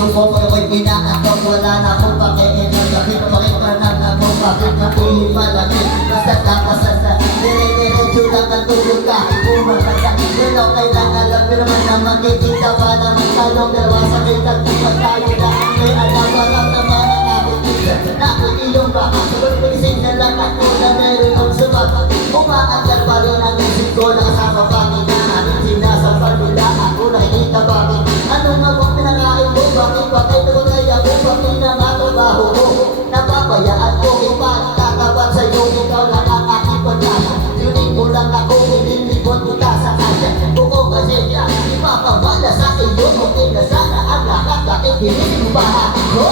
puso ko pag ako'y pinaatok. Wala na akong pakikinig, bakit pakipanan ako, bakit napilit malaki. Basta tapasasa, dire-diretso lang ang tulog ka. Umakasa, yun ang kailangan lang, pero man na makikita pa naman tayong dalawa sa kitag. Kapag tayo na may alam, walang naman ang aking isa. Nakakilong baka, sabag pigising na lang ako na meron ang sumakat. Umaandar pa rin ang isip ko, nakasama pa kinahanin. Sinasampal nila ako, nakikita bakit. Ano nga bang pinakain mo, bakit bakit ako kaya mo, bakit na matabaho ko. Napabayaan ko, ipagkakabat sa'yo, ikaw lang ang aking pagkasa. Tuning ko lang ako, inilibot kita sa kanya. Buko kasi siya, ipapawala sa iyo, okay na sana ang lahat, bakit hindi mo ba ako?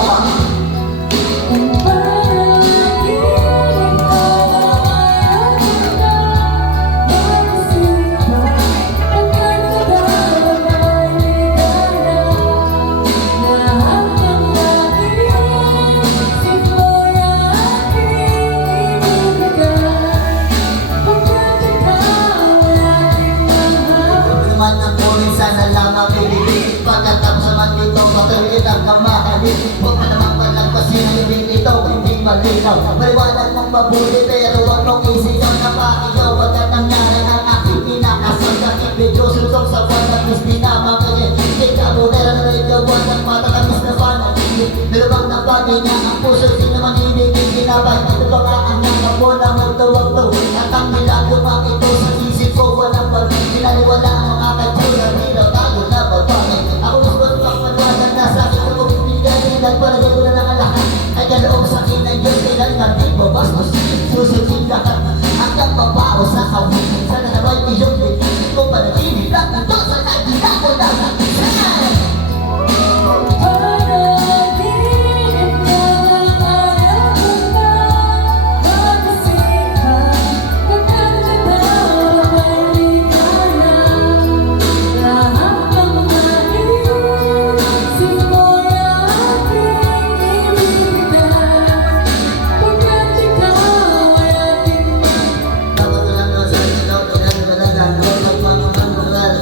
Sana lang ang pilitin. Pagkatapos naman dito, patuloy ang kamahalin. Huwag ka naman palagpasin ang ibig ito, hindi malinaw. Maliwanag mong mabuti, pero huwag mong isigaw na pakigaw. Huwag ka nangyari ang aking pinakasal. Kakit medyo susok sa buwan at mis pinamakayin. Ikaw mo, pero na ikawan ng matatamis na panaginip. Dalawang ng bagay niya, ang puso din naman hiniging ginabay. Ito pa nga ang nangap mo na magtawag-taw. At ang milagro mang ito sa isip ko, walang pag-pinaliwala ang mga katsura. Susundin lahat hanggang mabaho sa kawin. Sana naman iyong bigay ko panaginip lang ito sa kagina ko na nakisan. Panaginip na ayaw ko na magisingkan. Pagkakatawa may ligaya. Lahat ng naisip mo'y aking ibigay. Pagkat ikaw ay aking Dapat na lang sa ikaw, pinagdalagan ko ng mga manural.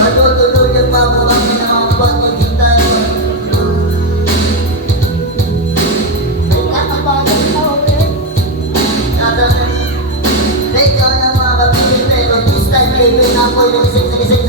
Matutuloy ang mabuhang pinakapat ng gitara. May kakapagod na ulit. Ikaw na mga kapatid, pero this time, living ako yung gising